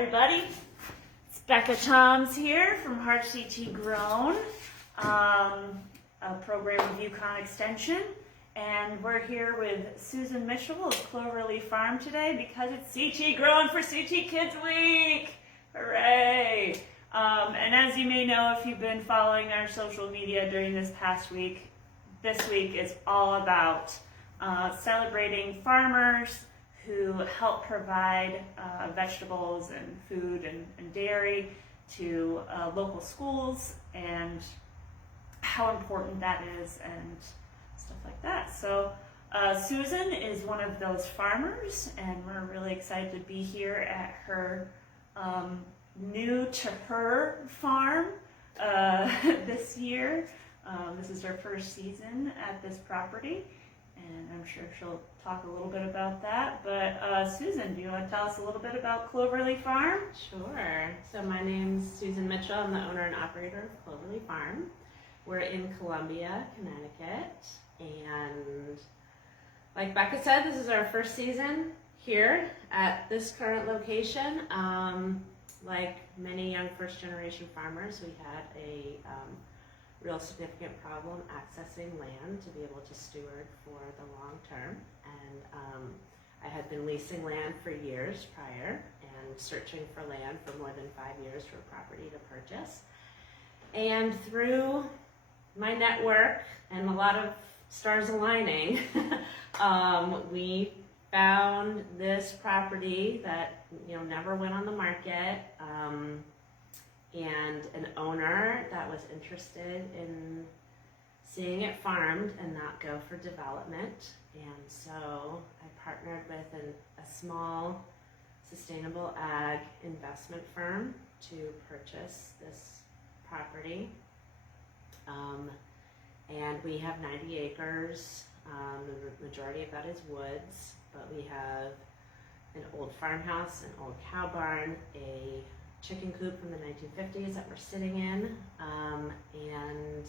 everybody. It's Becca Toms here from Heart CT Grown, a program of Yukon Extension. And we're here with Susan Mitchell of Cloverleigh Farm today because it's CT Grown for CT Kids Week. Hooray! And as you may know, if you've been following our social media during this past week, this week is all about celebrating farmers who help provide vegetables and food and dairy to local schools, and how important that is and stuff like that. So Susan is one of those farmers, and we're really excited to be here at her new to her farm this year. This is her first season at this property, and I'm sure she'll talk a little bit about that. But Susan, do you want to tell us a little bit about Cloverleigh Farm? Sure. So my name's Susan Mitchell. I'm the owner and operator of Cloverleigh Farm. We're in Columbia, Connecticut, and like Becca said, this is our first season here at this current location. Like many young first-generation farmers, we had a real significant problem accessing land to be able to steward for the long term. And I had been leasing land for years prior and searching for land for more than 5 years for a property to purchase. And through my network and a lot of stars aligning, we found this property that never went on the market, and an owner that was interested in seeing it farmed and not go for development. And so I partnered with a small sustainable ag investment firm to purchase this property. And we have 90 acres. The majority of that is woods, but we have an old farmhouse, an old cow barn, a chicken coop from the 1950s that we're sitting in, and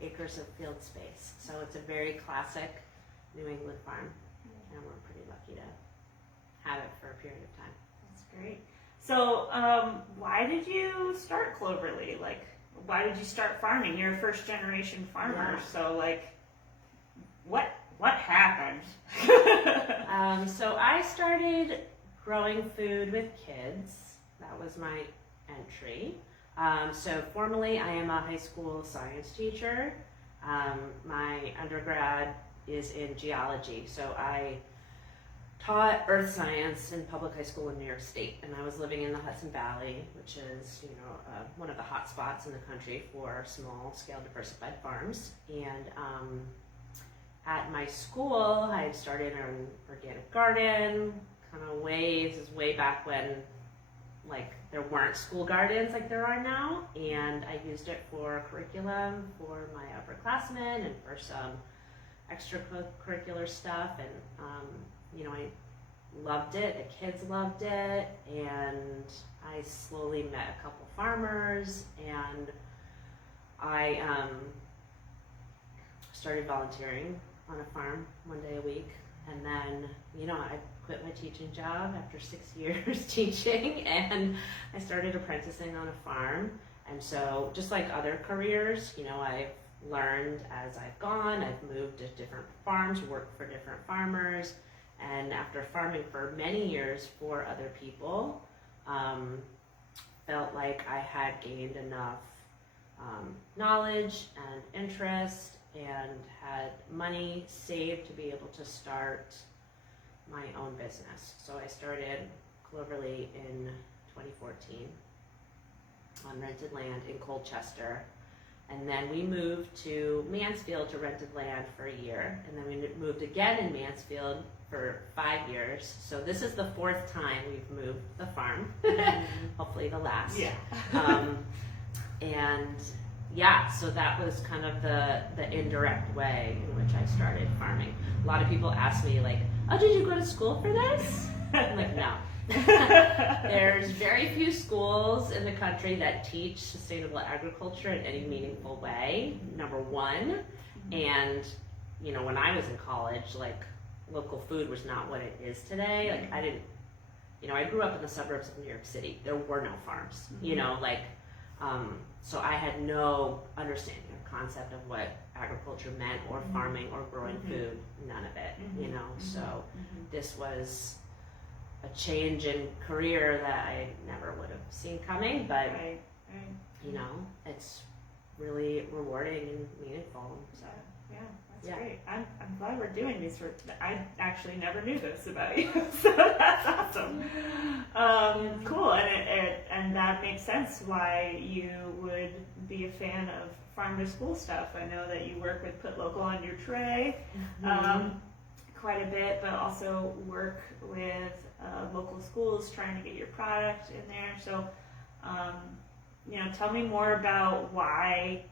acres of field space. So it's a very classic New England farm, and we're pretty lucky to have it for a period of time. That's great. So why did you start Cloverleigh? Why did you start farming? You're a first generation farmer, yeah. So what happened? So I started growing food with kids. That was my entry. So formally, I am a high school science teacher. My undergrad is in geology. So I taught earth science in public high school in New York State, and I was living in the Hudson Valley, which is one of the hot spots in the country for small-scale diversified farms. And at my school, I had started an organic garden, kind of way back when there weren't school gardens like there are now, and I used it for curriculum for my upperclassmen and for some extracurricular stuff, and I loved it, the kids loved it, and I slowly met a couple farmers, and I started volunteering on a farm one day a week, and then I quit my teaching job after 6 years teaching, and I started apprenticing on a farm. And so just like other careers, I've learned as I've gone. I've moved to different farms, worked for different farmers, and after farming for many years for other people, felt like I had gained enough knowledge and interest and had money saved to be able to start my own business. So I started Cloverleigh in 2014 on rented land in Colchester, and then we moved to Mansfield to rented land for a year, and then we moved again in Mansfield for 5 years. So this is the 4th time we've moved the farm, hopefully the last. Yeah. And yeah, so that was kind of the indirect way in which I started farming. A lot of people ask me oh, did you go to school for this? I'm like, no. There's very few schools in the country that teach sustainable agriculture in any meaningful way, number one. And, when I was in college, local food was not what it is today. I didn't I grew up in the suburbs of New York City. There were no farms, so I had no understanding or concept of what agriculture meant or farming or growing food, none of it, so this was a change in career that I never would have seen coming, but Right. it's really rewarding and meaningful. So Yeah, that's Yeah. great. I'm glad we're doing these I actually never knew this about you, so that's awesome. Cool, and that makes sense why you would be a fan of farm to school stuff. I know that you work with Put Local on Your Tray quite a bit, but also work with local schools trying to get your product in there. So, tell me more about why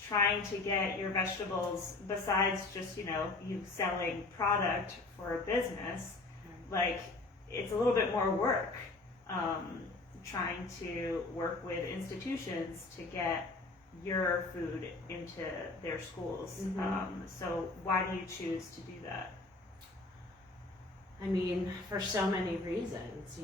trying to get your vegetables, besides just, you selling product for a business, like it's a little bit more work, trying to work with institutions to get your food into their schools. So why do you choose to do that? I mean, for so many reasons,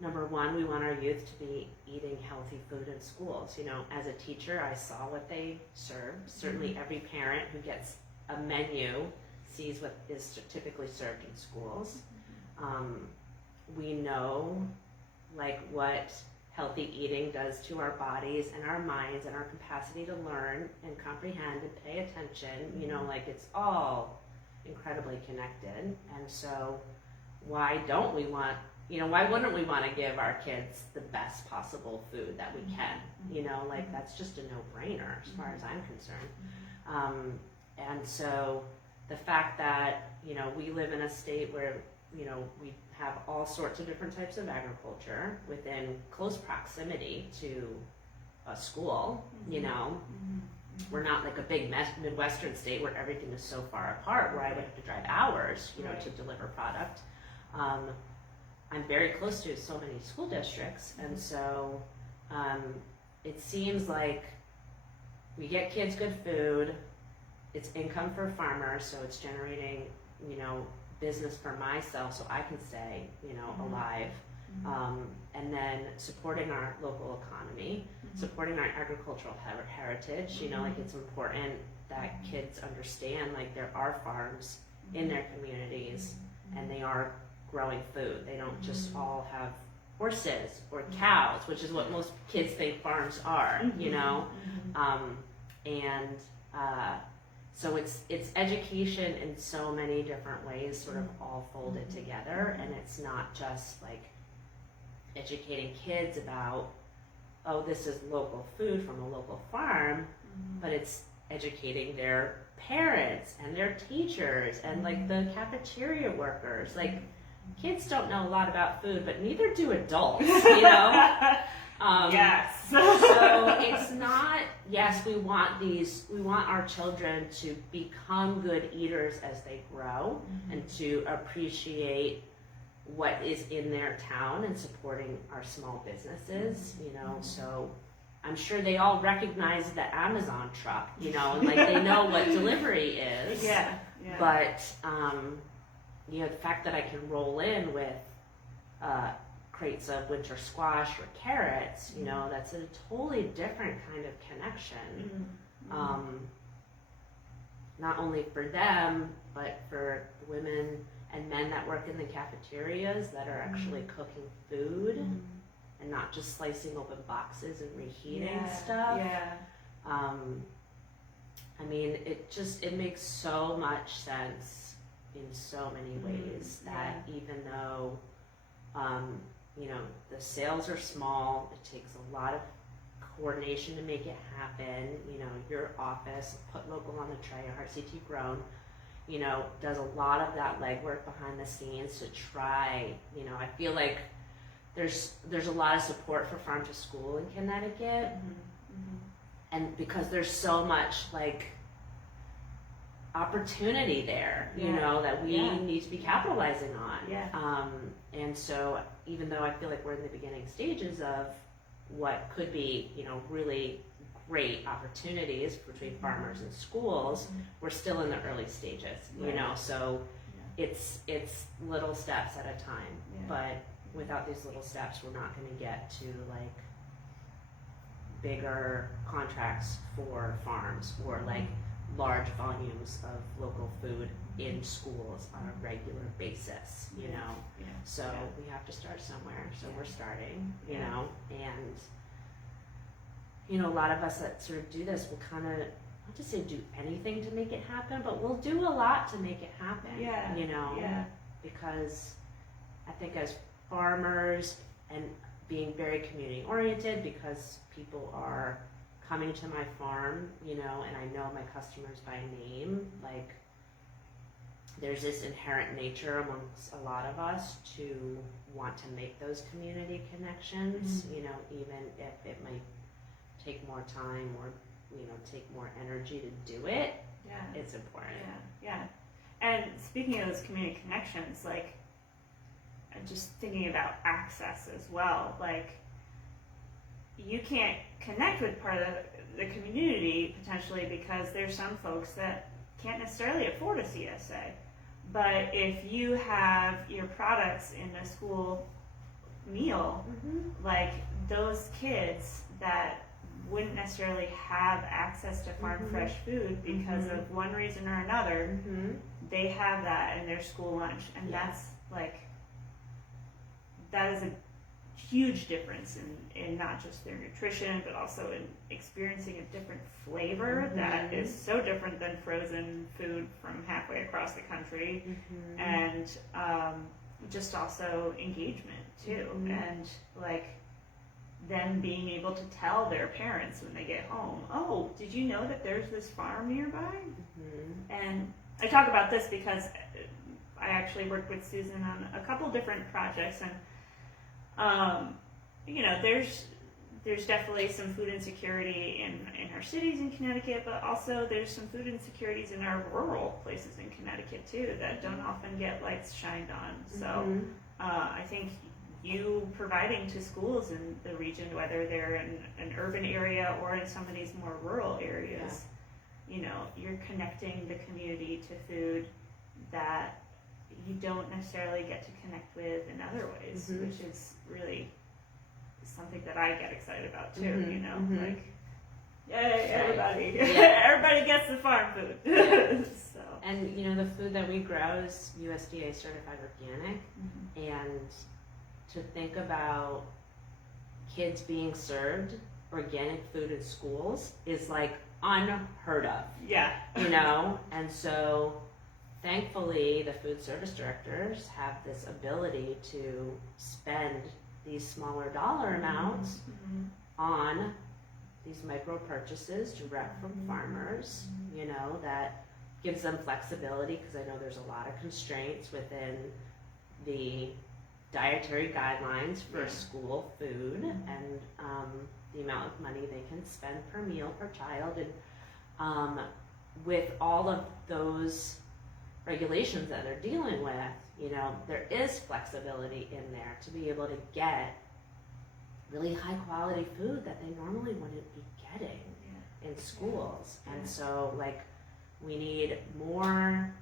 number one, we want our youth to be eating healthy food in schools. As a teacher, I saw what they served. Certainly every parent who gets a menu sees what is typically served in schools. We know what healthy eating does to our bodies and our minds and our capacity to learn and comprehend and pay attention. It's all incredibly connected. And so why don't we want, why wouldn't we want to give our kids the best possible food that we can? That's just a no-brainer as far as I'm concerned. And so the fact that, we live in a state where, we have all sorts of different types of agriculture within close proximity to a school, We're not like a big Midwestern state where everything is so far apart where I would have to drive hours, to deliver product. I'm very close to so many school districts, and so it seems like we get kids good food, it's income for farmers, so it's generating, business for myself so I can stay, alive, and then supporting our local economy, supporting our agricultural heritage, it's important that kids understand there are farms in their communities and they are growing food. They don't just all have horses or cows, which is what most kids think farms are, so it's education in so many different ways, sort of all folded together, and it's not just educating kids about, oh, this is local food from a local farm, but it's educating their parents and their teachers and the cafeteria workers. Kids don't know a lot about food, but neither do adults, Yes. So it's not, yes, we want our children to become good eaters as they grow and to appreciate what is in their town and supporting our small businesses, so I'm sure they all recognize the Amazon truck, and they know what delivery is. Yeah. But, the fact that I can roll in with crates of winter squash or carrots, that's a totally different kind of connection. Not only for them, but for women and men that work in the cafeterias that are actually cooking food and not just slicing open boxes and reheating stuff. Yeah. I mean, it makes so much sense in so many ways that even though, the sales are small, it takes a lot of coordination to make it happen. Your office, Put Local on the Tray, RCT Grown, does a lot of that legwork behind the scenes to try, I feel like there's a lot of support for farm to school in Connecticut. And because there's so much opportunity there, that we need to be capitalizing on. And so even though I feel like we're in the beginning stages of what could be, really great opportunities between farmers and schools, we're still in the early stages, so it's little steps at a time. Yeah. But without these little steps, we're not going to get to like bigger contracts for farms or like large volumes of local food in schools on a regular basis, you know. Yeah. So Yeah. we have to start somewhere. So Yeah. we're starting, you Yeah. know, and you know, a lot of us that sort of do this will kind of, not to say do anything to make it happen, but we'll do a lot to make it happen. Yeah. You know, Yeah. because I think as farmers and being very community oriented, because people are coming to my farm, you know, and I know my customers by name, like there's this inherent nature amongst a lot of us to want to make those community connections, you know, even if it might take more time or, you know, take more energy to do it, Yeah. it's important. Yeah. And speaking of those community connections, like, I'm just thinking about access as well. Like, you can't connect with part of the community potentially because there's some folks that can't necessarily afford a CSA. But if you have your products in a school meal, like those kids that wouldn't necessarily have access to farm fresh food because of one reason or another, they have that in their school lunch, and that's like, that is a huge difference in not just their nutrition but also in experiencing a different flavor that is so different than frozen food from halfway across the country, and just also engagement too, and like them being able to tell their parents when they get home, oh, did you know that there's this farm nearby? And I talk about this because I actually worked with Susan on a couple different projects, and you know, there's definitely some food insecurity in our cities in Connecticut, but also there's some food insecurities in our rural places in Connecticut too that don't often get lights shined on. So I think you providing to schools in the region, whether they're in an urban area or in some of these more rural areas, you know, you're connecting the community to food that you don't necessarily get to connect with in other ways, which is really something that I get excited about too, you know, like, yay, everybody, everybody gets the farm food. So. And, you know, the food that we grow is USDA certified organic, and to think about kids being served organic food in schools is like unheard of. Yeah. You know, and so thankfully the food service directors have this ability to spend these smaller dollar amounts on these micro purchases direct from farmers, you know, that gives them flexibility, because I know there's a lot of constraints within the dietary guidelines for school food, and the amount of money they can spend per meal per child, and with all of those regulations that they're dealing with, you know, there is flexibility in there to be able to get really high quality food that they normally wouldn't be getting in schools. And so, like, we need more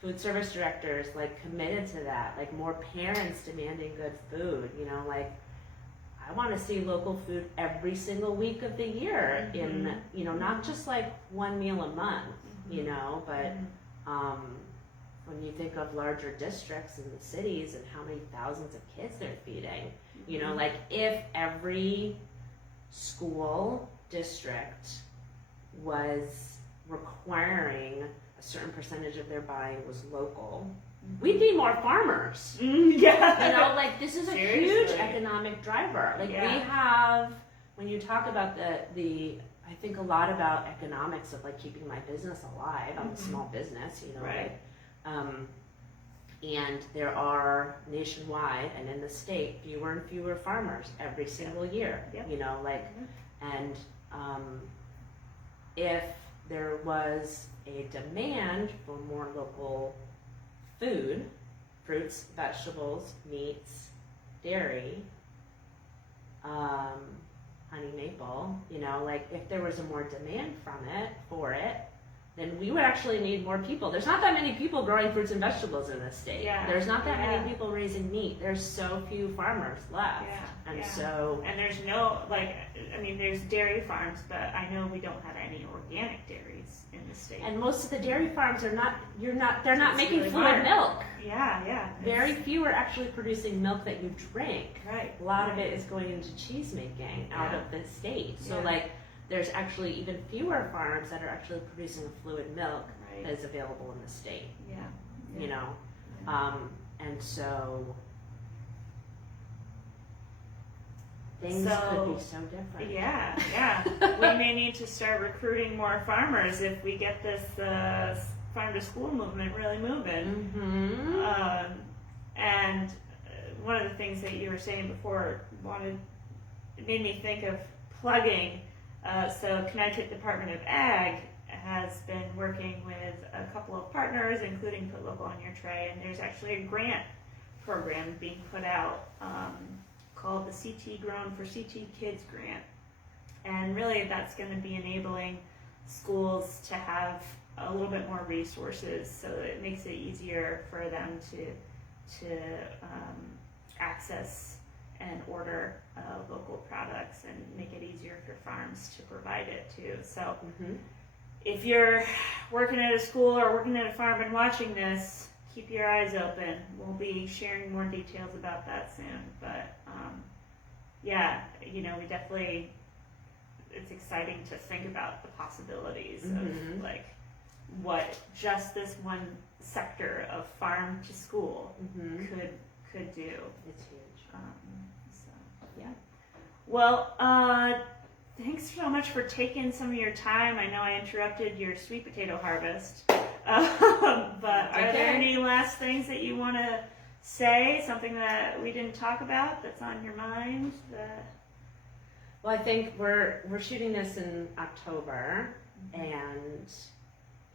food service directors like committed to that, like more parents demanding good food, you know, like I want to see local food every single week of the year in, you know, not just like one meal a month, you know, but when you think of larger districts in the cities and how many thousands of kids they're feeding, you know, like if every school district was requiring a certain percentage of their buying was local, we'd be more farmers. Yeah. You know, like this is a huge economic driver. Like we have, when you talk about the I think a lot about economics of like keeping my business alive. I'm a small business, you know, like, and there are nationwide and in the state fewer and fewer farmers every single year, you know, like, and if there was a demand for more local food, fruits, vegetables, meats, dairy, honey maple, you know, like if there was a more demand for it, then we would actually need more people. There's not that many people growing fruits and vegetables in this state. Yeah. There's not that Yeah. many people raising meat. There's so few farmers left. Yeah. And Yeah. so, And there's no, like, I mean, there's dairy farms, but I know we don't have any organic dairies in the state. and most of the dairy farms are not, they're not It's making really fluid hard. milk. Yeah. Very few are actually producing milk that you drink. Right. A lot of it is going into cheese making out Yeah. of the state. So Yeah. like, there's actually even fewer farms that are actually producing fluid milk Right. that is available in the state, Yeah. you know? Yeah. And so things So- could be so different. Yeah. We may need to start recruiting more farmers if we get this farm to school movement really moving. Mm-hmm. And one of the things that you were saying before it made me think of plugging. So Connecticut Department of Ag has been working with a couple of partners, including Put Local on Your Tray, and there's actually a grant program being put out called the CT Grown for CT Kids grant. And really that's going to be enabling schools to have a little bit more resources, so it makes it easier for them to access and order local products and make it easier for farms to provide it too. So Mm-hmm. if you're working at a school or working at a farm and watching this, keep your eyes open. We'll be sharing more details about that soon. But yeah, you know, we definitely, it's exciting to think about the possibilities Mhm. of like what just this one sector of farm to school Mm-hmm. could do. It's huge. So yeah. Well, thanks so much for taking some of your time. I know I interrupted your sweet potato harvest, but are there Okay. any last things that you want to say? Something that we didn't talk about that's on your mind? Well, I think we're shooting this in October, and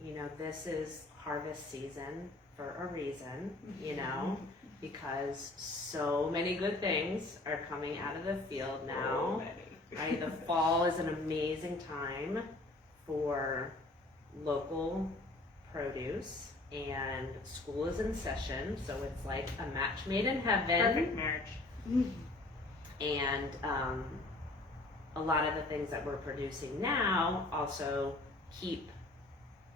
you know, this is harvest season for a reason, you know, because so many good things are coming out of the field now. Right? The fall is an amazing time for local produce, and school is in session, so it's like a match made in heaven. Perfect marriage. And a lot of the things that we're producing now also keep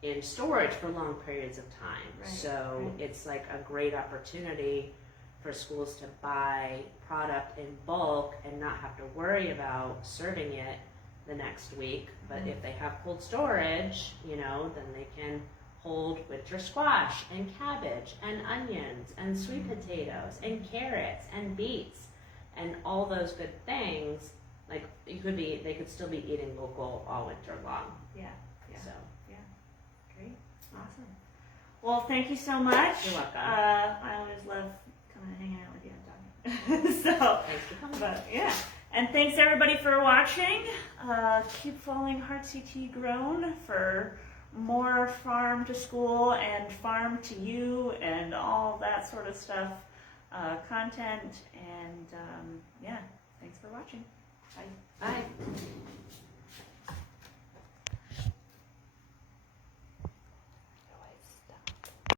in storage for long periods of time. Right, So right. it's like a great opportunity for schools to buy product in bulk and not have to worry about serving it the next week. But if they have cold storage, you know, then they can hold winter squash and cabbage and onions and sweet potatoes and carrots and beets and all those good things. Like they could still be eating local all winter long. Yeah. Yeah. So Great. Awesome. Well, thank you so much. You're welcome. I always love coming and hanging out with you and talking. So, thanks for coming. but yeah. And thanks everybody for watching. Keep following Heart CT Grown for more farm to school and farm to you and all that sort of stuff, content. And yeah, thanks for watching. Bye. Bye.